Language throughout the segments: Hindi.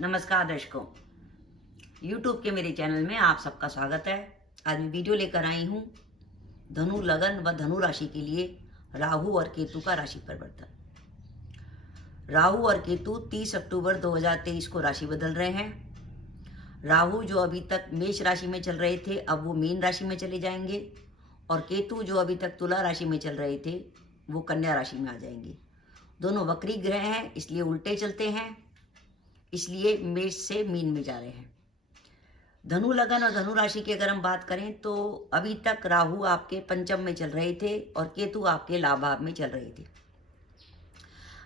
नमस्कार दर्शकों, YouTube के मेरे चैनल में आप सबका स्वागत है। आज मैं वीडियो लेकर आई हूँ धनु लगन व धनु राशि के लिए राहु और केतु का राशि परिवर्तन। राहु और केतु 30 अक्टूबर 2023 को राशि बदल रहे हैं। राहु जो अभी तक मेष राशि में चल रहे थे, अब वो मीन राशि में चले जाएंगे, और केतु जो अभी तक तुला राशि में चल रहे थे वो कन्या राशि में आ जाएंगे। दोनों वक्री ग्रह हैं, इसलिए उल्टे चलते हैं, इसलिए मेष से मीन में जा रहे हैं। धनु लगन और धनु राशि की अगर हम बात करें तो अभी तक राहु आपके पंचम में चल रहे थे और केतु आपके लाभ भाव में चल रहे थे।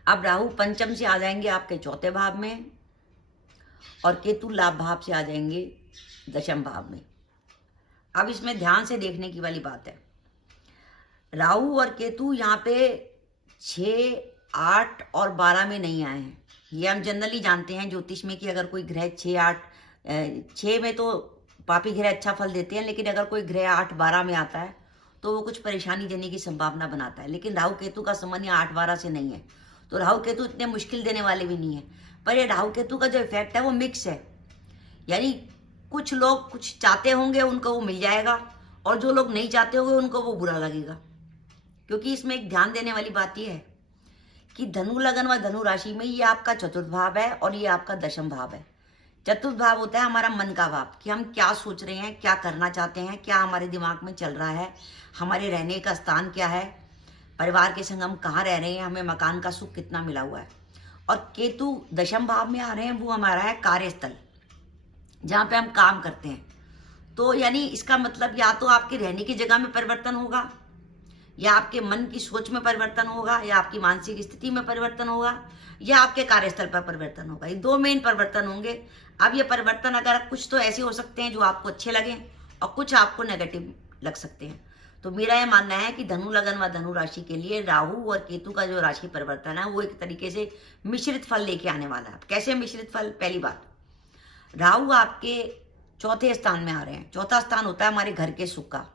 अब राहु पंचम से आ जाएंगे आपके चौथे भाव में और केतु लाभ भाव से आ जाएंगे दशम भाव में। अब इसमें ध्यान से देखने की वाली बात है, राहु और केतु यहाँ पे 6, 8 और 12 में नहीं आए हैं। ये हम जनरली जानते हैं ज्योतिष में कि अगर कोई ग्रह 6, 8, 6 में तो पापी ग्रह अच्छा फल देते हैं, लेकिन अगर कोई ग्रह 8, 12 में आता है तो वो कुछ परेशानी देने की संभावना बनाता है। लेकिन राहु केतु का संबंध 8, 12 से नहीं है, तो राहु केतु इतने मुश्किल देने वाले भी नहीं है। पर ये राहु केतु का जो इफेक्ट है वो मिक्स है, यानी कुछ लोग कुछ चाहते होंगे उनको वो मिल जाएगा, और जो लोग नहीं चाहते होंगे उनको वो बुरा लगेगा। क्योंकि इसमें एक ध्यान देने वाली बात यह है कि धनु लगन व धनु राशि में ये आपका चतुर्थ भाव है और ये आपका दशम भाव है। चतुर्थ भाव होता है हमारा मन का भाव, कि हम क्या सोच रहे हैं, क्या करना चाहते हैं, क्या हमारे दिमाग में चल रहा है, हमारे रहने का स्थान क्या है, परिवार के संग हम कहाँ रह रहे हैं, हमें मकान का सुख कितना मिला हुआ है। और केतु दशम भाव में आ रहे हैं, वो हमारा है कार्यस्थल, जहाँ पे हम काम करते हैं। तो यानी इसका मतलब या तो आपके रहने की जगह में परिवर्तन होगा, या आपके मन की सोच में परिवर्तन होगा, या आपकी मानसिक स्थिति में परिवर्तन होगा, या आपके कार्यस्थल पर परिवर्तन होगा। ये दो मेन परिवर्तन होंगे। अब ये परिवर्तन अगर कुछ तो ऐसे हो सकते हैं जो आपको अच्छे लगें और कुछ आपको नेगेटिव लग सकते हैं। तो मेरा यह मानना है कि धनु लगन व धनु राशि के लिए राहु और केतु का जो राशि परिवर्तन है वो एक तरीके से मिश्रित फल लेके आने वाला है। कैसे मिश्रित फल? पहली बात, राहु आपके चौथे स्थान में आ रहे हैं। चौथा स्थान होता है हमारे घर के सुख का।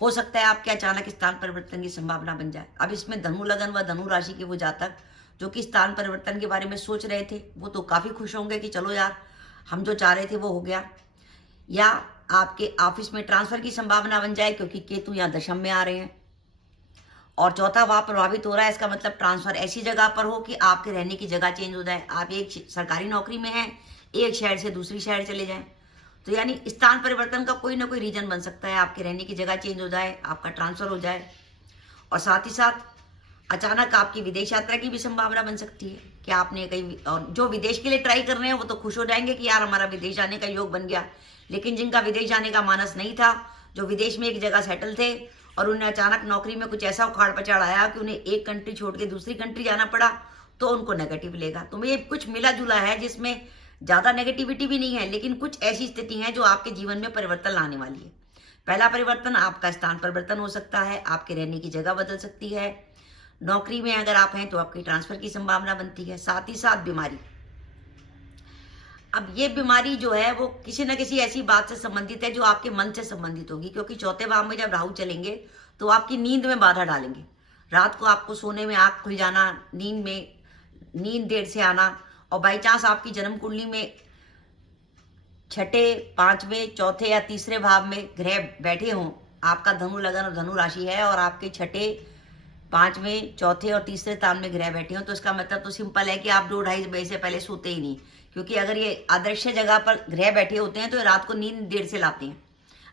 हो सकता है आपके अचानक स्थान परिवर्तन की संभावना बन जाए। अब इसमें धनु लगन व धनु राशि के वो जातक जो कि स्थान परिवर्तन के बारे में सोच रहे थे वो तो काफी खुश होंगे कि चलो यार, हम जो चाह रहे थे वो हो गया। या आपके ऑफिस में ट्रांसफर की संभावना बन जाए, क्योंकि केतु यहाँ दशम में आ रहे हैं और चौथा भाव प्रभावित हो रहा है। इसका मतलब ट्रांसफर ऐसी जगह पर हो कि आपके रहने की जगह चेंज हो जाए। आप एक सरकारी नौकरी में हैं, एक शहर से दूसरी शहर चले जाएं, तो यानी स्थान परिवर्तन का कोई ना कोई रीजन बन सकता है। आपके रहने की जगह चेंज हो जाए, आपका ट्रांसफर हो जाए, और साथ ही साथ अचानक आपकी विदेश यात्रा की भी संभावना बन सकती है कि आपने कहीं, और जो विदेश के लिए ट्राई कर रहे हैं वो तो खुश हो जाएंगे कि यार हमारा विदेश जाने का योग बन गया। लेकिन जिनका विदेश जाने का मानस नहीं था, जो विदेश में एक जगह सेटल थे और उन्हें अचानक नौकरी में कुछ ऐसा उखाड़ पछाड़ आया कि उन्हें एक कंट्री छोड़ के दूसरी कंट्री जाना पड़ा, तो उनको नेगेटिव लेगा। तो ये कुछ मिला जुला है जिसमें ज्यादा नेगेटिविटी भी नहीं है, लेकिन कुछ ऐसी स्थिति है जो आपके जीवन में परिवर्तन लाने वाली है। पहला परिवर्तन आपका स्थान परिवर्तन हो सकता है, आपके रहने की जगह बदल सकती है। नौकरी में अगर आप हैं तो आपकी ट्रांसफर की संभावना बनती है। साथ ही साथ बीमारी। अब ये बीमारी जो है वो किसी न किसी ऐसी बात से संबंधित है जो आपके मन से संबंधित होगी, क्योंकि चौथे भाव में जब राहु चलेंगे तो आपकी नींद में बाधा डालेंगे। रात को आपको सोने में आंख खुल जाना, नींद देर से आना, और बाई चांस आपकी जन्म कुंडली में छठे, पांचवें, चौथे या तीसरे भाव में ग्रह बैठे हों, आपका धनु लगन और धनु राशि है और आपके छठे, पांचवें, चौथे और तीसरे स्थान में ग्रह बैठे हों, तो इसका मतलब तो सिंपल है कि आप 2-2:30 बजे से पहले सोते ही नहीं। क्योंकि अगर ये आदर्श जगह पर ग्रह बैठे होते हैं तो रात को नींद देर से लाते हैं।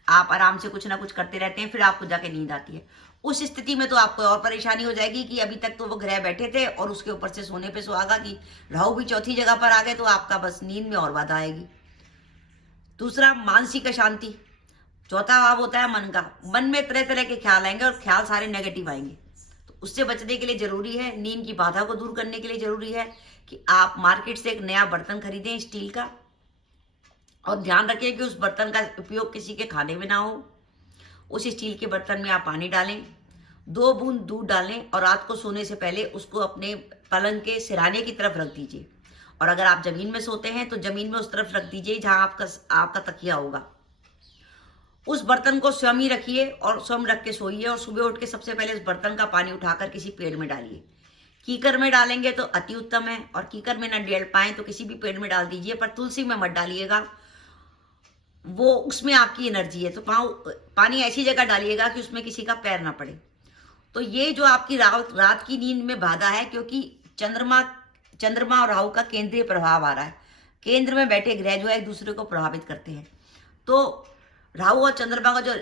आप आराम से कुछ ना कुछ करते रहते हैं, फिर आपको जाके नींद आती है। उस स्थिति में तो आपको और परेशानी हो जाएगी कि अभी तक तो वो ग्रह बैठे थे और उसके ऊपर से सोने पे सुहागा कि राहु भी चौथी जगह पर आ गए, तो आपका बस नींद में और बाधा आएगी। दूसरा, मानसिक अशांति। चौथा भाव होता है मन का। मन में तरह तरह के ख्याल आएंगे और ख्याल सारे नेगेटिव आएंगे। तो उससे बचने के लिए जरूरी है, नींद की बाधा को दूर करने के लिए जरूरी है कि आप मार्केट से एक नया बर्तन खरीदें स्टील का, और ध्यान रखें कि उस बर्तन का उपयोग किसी के खाने में ना हो। उस स्टील के बर्तन में आप पानी डालें, 2 बूंद दूध डालें, और रात को सोने से पहले उसको अपने पलंग के सिरहाने की तरफ रख दीजिए। और अगर आप जमीन में सोते हैं तो जमीन में उस तरफ रख दीजिए जहां आपका तकिया होगा। उस बर्तन को स्वयं ही रखिए और स्वयं रख के सोइए, और सुबह उठ के सबसे पहले इस बर्तन का पानी उठाकर किसी पेड़ में डालिए। कीकर में डालेंगे तो अति उत्तम है, और कीकर में न डाल पाए तो किसी भी पेड़ में डाल दीजिए, पर तुलसी में मत डालिएगा, वो उसमें आपकी एनर्जी है। तो पानी ऐसी जगह डालिएगा कि उसमें किसी का पैर ना पड़े। तो ये जो आपकी रात की नींद में बाधा है, क्योंकि चंद्रमा और राहु का केंद्रीय प्रभाव आ रहा है। केंद्र में बैठे ग्रह जो है एक दूसरे को प्रभावित करते हैं। तो राहु और चंद्रमा का जो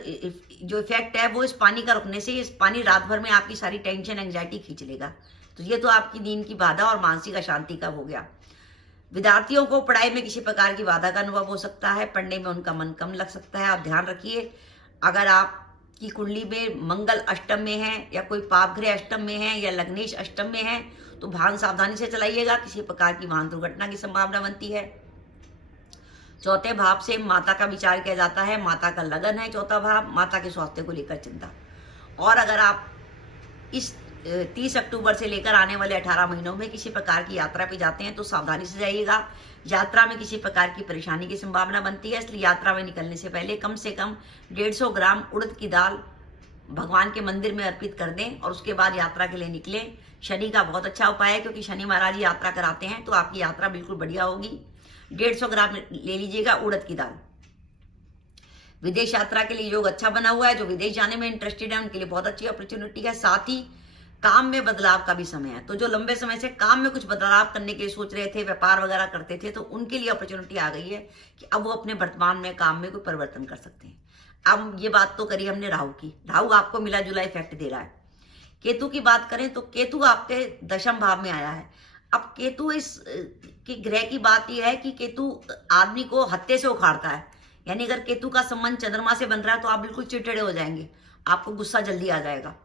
इफेक्ट है वो इस पानी का रुकने से, इस पानी रात भर में आपकी सारी टेंशन एंग्जाइटी खींच लेगा। तो ये तो आपकी नींद की बाधा और मानसिक अशांति का हो गया। विद्यार्थियों को पढ़ाई में किसी प्रकार की बाधा का अनुभव हो सकता है, पढ़ने में उनका मन कम लग सकता है। आप ध्यान रखिए, अगर आपकी कुंडली में मंगल अष्टम में है या कोई पाप ग्रह अष्टम में है या लग्नेश अष्टम में है तो वाहन सावधानी से चलाइएगा, किसी प्रकार की वाहन दुर्घटना की संभावना बनती है। चौथे भाव से माता का विचार किया जाता है, माता का लगन है चौथा भाव, माता के स्वास्थ्य को लेकर चिंता। और अगर आप इस 30 अक्टूबर से लेकर आने वाले 18 महीनों में किसी प्रकार की यात्रा पे जाते हैं तो सावधानी से जाइएगा। यात्रा में किसी प्रकार की परेशानी की संभावना बनती है, इसलिए यात्रा में निकलने से पहले कम से कम 150 ग्राम उड़द की दाल भगवान के मंदिर में अर्पित कर दें और उसके बाद यात्रा के लिए निकलें। शनि का बहुत अच्छा उपाय है, क्योंकि शनि महाराज यात्रा कराते हैं, तो आपकी यात्रा बिल्कुल बढ़िया होगी। 150 ग्राम ले लीजिएगा उड़द की दाल। विदेश यात्रा के लिए योग अच्छा बना हुआ है, जो विदेश जाने में इंटरेस्टेड है उनके लिए बहुत अच्छी अपॉर्चुनिटी है। साथ ही काम में बदलाव का भी समय है, तो जो लंबे समय से काम में कुछ बदलाव करने के लिए सोच रहे थे, व्यापार वगैरह करते थे, तो उनके लिए अपॉर्चुनिटी आ गई है कि अब वो अपने वर्तमान में काम में कोई परिवर्तन कर सकते हैं। अब ये बात तो करी हमने राहु की, राहु आपको मिला जुला इफेक्ट दे रहा है। केतु की बात करें तो केतु आपके दशम भाव में आया है। अब केतु इस की ग्रह की बात यह है कि केतु आदमी को हत्थे से उखाड़ता है, यानी अगर केतु का संबंध चंद्रमा से बन रहा है तो आप बिल्कुल चिड़चिड़े हो जाएंगे, आपको गुस्सा जल्दी आ जाएगा।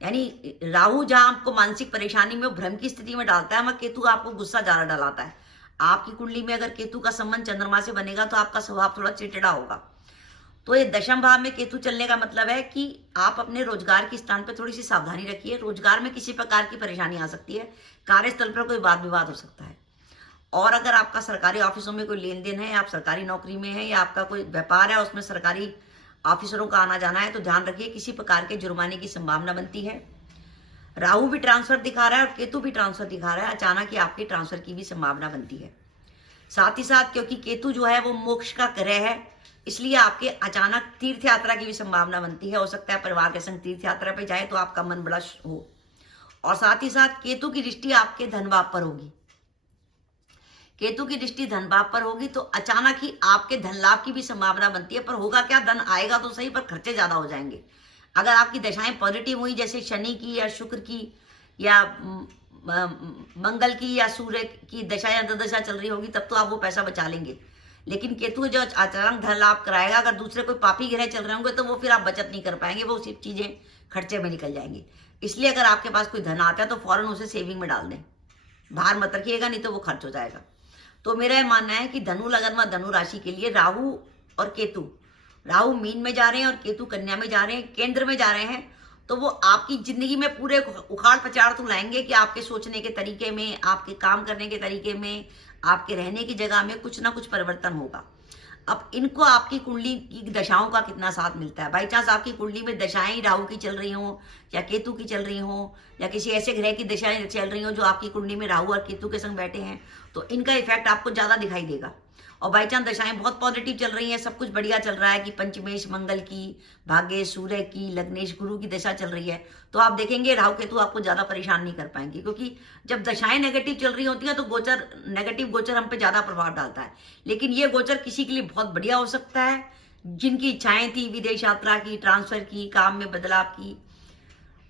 यानी राहु जहां आपको मानसिक परेशानी में भ्रम की स्थिति में डालता है, वहां केतु आपको गुस्सा ज्यादा डलाता है। आपकी कुंडली में अगर केतु का संबंध चंद्रमा से बनेगा तो आपका स्वभाव थोड़ा चिड़चिड़ा होगा। तो ये दशम भाव में केतु चलने का मतलब है कि आप अपने रोजगार के स्थान पर थोड़ी सी सावधानी रखिए। रोजगार में किसी प्रकार की परेशानी आ सकती है, कार्यस्थल पर कोई वाद विवाद हो सकता है। और अगर आपका सरकारी ऑफिसों में कोई लेन देन है, आप सरकारी नौकरी में है या आपका कोई व्यापार है उसमें सरकारी ऑफिसरों का आना जाना है, तो ध्यान रखिए किसी प्रकार के जुर्माने की संभावना बनती है। राहु भी ट्रांसफर दिखा रहा है और केतु भी ट्रांसफर दिखा रहा है, अचानक ही आपके ट्रांसफर की भी संभावना बनती है। साथ ही साथ क्योंकि केतु जो है वो मोक्ष का ग्रह है, इसलिए आपके अचानक तीर्थ यात्रा की भी संभावना बनती है। हो सकता है परिवार के संग तीर्थ यात्रा पे जाए तो आपका मन बड़ा हो। और साथ ही साथ केतु की दृष्टि आपके धन भाव पर होगी। केतु की दृष्टि धन भाव पर होगी तो अचानक ही आपके धन लाभ की भी संभावना बनती है। पर होगा क्या, धन आएगा तो सही पर खर्चे ज्यादा हो जाएंगे। अगर आपकी दशाएं पॉजिटिव हुई, जैसे शनि की या शुक्र की या मंगल की या सूर्य की दशा या अंतर्दशा चल रही होगी, तब तो आप वो पैसा बचा लेंगे। लेकिन केतु जो अचानक धन लाभ कराएगा, अगर दूसरे कोई पापी ग्रह चल रहे होंगे तो वो फिर आप बचत नहीं कर पाएंगे, वो सिर्फ चीजें खर्चे में निकल जाएंगी। इसलिए अगर आपके पास कोई धन आता है तो फौरन उसे सेविंग में डाल दें, बाहर मत रखिएगा, नहीं तो वो खर्च हो जाएगा। तो मेरा यह मानना है कि धनु लगन व धनु राशि के लिए राहु और केतु, राहु मीन में जा रहे हैं और केतु कन्या में जा रहे हैं, केंद्र में जा रहे हैं, तो वो आपकी जिंदगी में पूरे उखाड़ पचाड़ तो लाएंगे कि आपके सोचने के तरीके में, आपके काम करने के तरीके में, आपके रहने की जगह में कुछ ना कुछ परिवर्तन होगा। अब इनको आपकी कुंडली की दशाओं का कितना साथ मिलता है। बाई चांस आपकी कुंडली में दशाएं राहु की चल रही हों या केतु की चल रही हों या किसी ऐसे ग्रह की दशाएं चल रही हों जो आपकी कुंडली में राहु और केतु के संग बैठे हैं, तो इनका इफेक्ट आपको ज्यादा दिखाई देगा। और बाई चांस दशाएं बहुत पॉजिटिव चल रही हैं, सब कुछ बढ़िया चल रहा है कि पंचमेश मंगल की, भाग्य सूर्य की, लग्नेश गुरु की दशा चल रही है, तो आप देखेंगे राहु केतु आपको ज्यादा परेशान नहीं कर पाएंगे। क्योंकि जब दशाएं नेगेटिव चल रही होती हैं तो गोचर, नेगेटिव गोचर हम पे ज्यादा प्रभाव डालता है। लेकिन ये गोचर किसी के लिए बहुत बढ़िया हो सकता है, जिनकी इच्छाएं थी विदेश यात्रा की, ट्रांसफर की, काम में बदलाव की,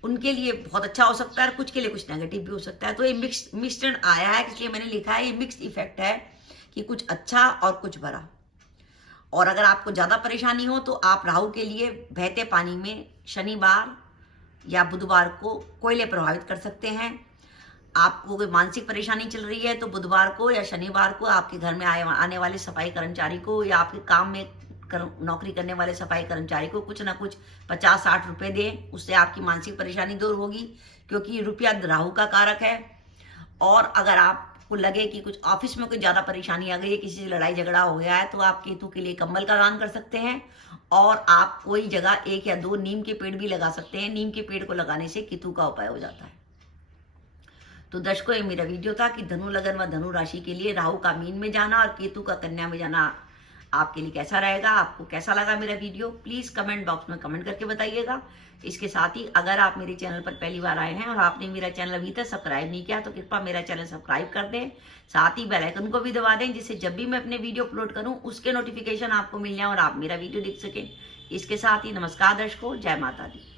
उनके लिए बहुत अच्छा हो सकता है। और कुछ के लिए कुछ नेगेटिव भी हो सकता है। तो ये मिक्सड आया है, इसलिए मैंने लिखा है ये मिक्स इफेक्ट है कि कुछ अच्छा और कुछ बुरा। और अगर आपको ज्यादा परेशानी हो तो आप राहु के लिए बहते पानी में शनिवार या बुधवार को कोयले प्रभावित कर सकते हैं। आपको कोई मानसिक परेशानी चल रही है तो बुधवार को या शनिवार को आपके घर में आने वाले सफाई कर्मचारी को या आपके काम में नौकरी करने वाले सफाई कर्मचारी को कुछ ना कुछ 50-60 रुपए दें, उससे आपकी मानसिक परेशानी दूर होगी। क्योंकि रुपया राहु का कारक है। और अगर आपको लगे कि कुछ ऑफिस में कोई ज्यादा परेशानी आ गई है, किसी से लड़ाई झगड़ा हो गया है, तो आप केतु के लिए कंबल का दान कर सकते हैं। और आप कोई जगह 1 या 2 नीम के पेड़ भी लगा सकते हैं। नीम के पेड़ को लगाने से केतु का उपाय हो जाता है। तो दर्शकों, ये मेरा वीडियो था कि धनु लगन व धनु राशि के लिए राहु का मीन में जाना और केतु का कन्या में जाना आपके लिए कैसा रहेगा। आपको कैसा लगा मेरा वीडियो, प्लीज कमेंट बॉक्स में कमेंट करके बताइएगा। इसके साथ ही अगर आप मेरे चैनल पर पहली बार आए हैं और आपने मेरा चैनल अभी तक सब्सक्राइब नहीं किया तो कृपया मेरा चैनल सब्सक्राइब कर दें, साथ ही बेल आइकन को भी दबा दें, जिससे जब भी मैं अपने वीडियो अपलोड करूं उसके नोटिफिकेशन आपको मिल जाए और आप मेरा वीडियो देख सकें। इसके साथ ही नमस्कार दर्शकों, जय माता दी।